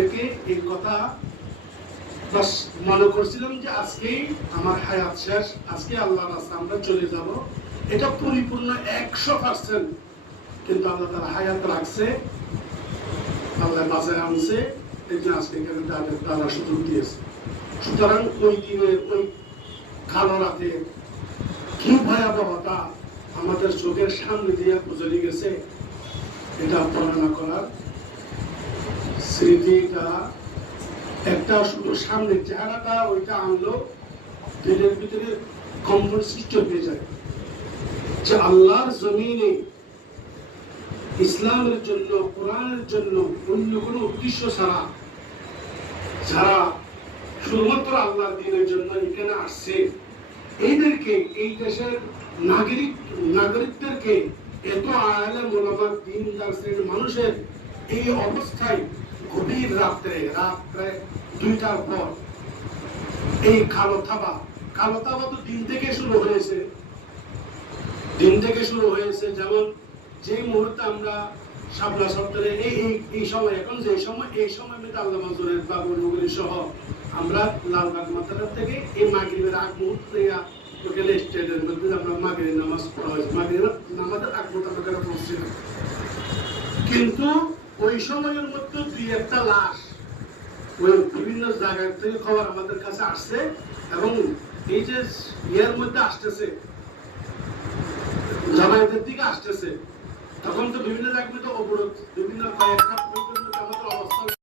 থেকে এই কথা বাস মনে করছিলাম যে আজকেই আমার হায়াত শেষ, আজকে আল্লাহর রাস্তায় আমরা চলে যাব। এটা পরিপূর্ণ 100%, কিন্তু আল্লাহ তাআলা হায়াত রাখছে, আল্লাহ বাঁচায় আনছে, এই যে আজকে এখানে তারা সুযোগ দিয়েছে। সুতরাং ওই দিনের ওই কালো রাতে কি ভয়াবহতা আমাদের চোখের সামনে দিয়ে গুজরে গেছে, এটা বর্ণনা করার স্মৃতিটা একটা শুধু সামনে চেহারাটা ওইটা আনলো, দিলের ভিতরে কম্পন সৃষ্টি হয়ে যায় যে আল্লাহর জমিনে ইসলামের জন্য, কোরআনের জন্য অন্য কোনো উদ্দেশ্য ছাড়া যারা শুধুমাত্র আল্লাহর দ্বীনের জন্য এখানে আসছে, এইদেরকে, এই দেশের নাগরিকদেরকে এত আলেম ওলামা দ্বীনদার শ্রেণীর মানুষের এই অবস্থায় গভীর রাত্রে, রাত প্রায় 2টার পর এই কালো থাবা তো দিন থেকে শুরু হয়েছে। যেমন যে মুহূর্তে আমরা শাপলা সপ্তাহে এই সময়, এখন যে সময়, এই সময় আল্লাহ মাজুরের বাবুর নগরী সহ আমরা লালবাগ মাথাটা থেকে এই মাগরিবের আগ মুহূর্তে ওখানে স্টেজের মধ্যে আমরা মাগরিব নামাজ পড়া হয়েছে। মাগরিব নামাজের আগ মুহূর্তে আমরা পড়ছিলাম, কিন্তু ওই সময়ের মধ্যে 2-1টা লাশ ওই বিভিন্ন জায়গা থেকে খবর আমাদের কাছে আসছে, এবং এই যে ইয়ের মধ্যে আসতেছে, জামায়াতের দিকে আসতেছে, তখন তো বিভিন্ন জায়গায় অবরোধ, বিভিন্ন কয়েকটা আমাদের অবস্থা